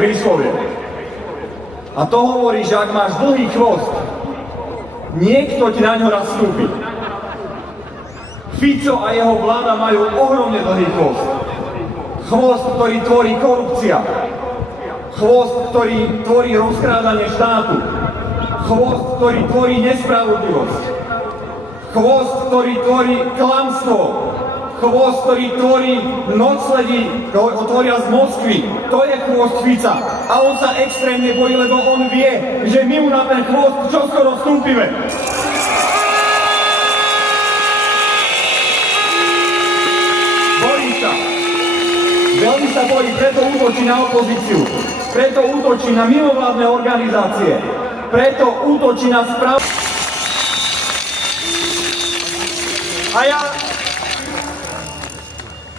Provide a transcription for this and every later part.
príslovie. A to hovorí, že ak máš dlhý chvost, niekto ti na ňo raz vstúpi. Fico a jeho vláda majú ohromne dlhý chvost. Chvost, ktorý tvorí korupcia. Chvost, ktorý tvorí rozkrádanie štátu. Chvost, ktorý tvorí nespravodlivosť. Chvost, ktorý tvorí klamstvo. Chvost, ktorý tvorí nocledy, ktorý tvoria z Moskvy. To je chvost Fica. A on sa extrémne bojí, lebo on vie, že my mu na ten chvost čoskoro vstúpime. Bojí sa. Veľmi sa bojí, preto útočí na opozíciu. Preto útočí na mimovládne organizácie. Preto útočí na správ...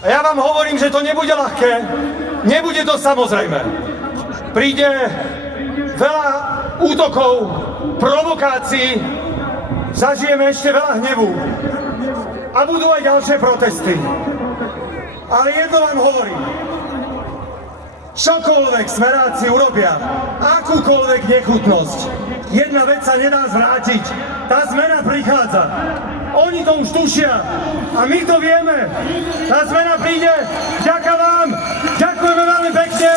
A ja vám hovorím, že to nebude ľahké. Nebude to samozrejme. Príde veľa útokov, provokácií, zažijeme ešte veľa hnevu. A budú aj ďalšie protesty. Ale jedno vám hovorím. Čokoľvek smeráci urobia, akúkoľvek nechutnosť, jedna vec sa nedá zvrátiť. Tá zmena prichádza. Oni to už tušia a my to vieme. Tá zmena príde. Ďakujem vám. Ďakujeme veľmi pekne.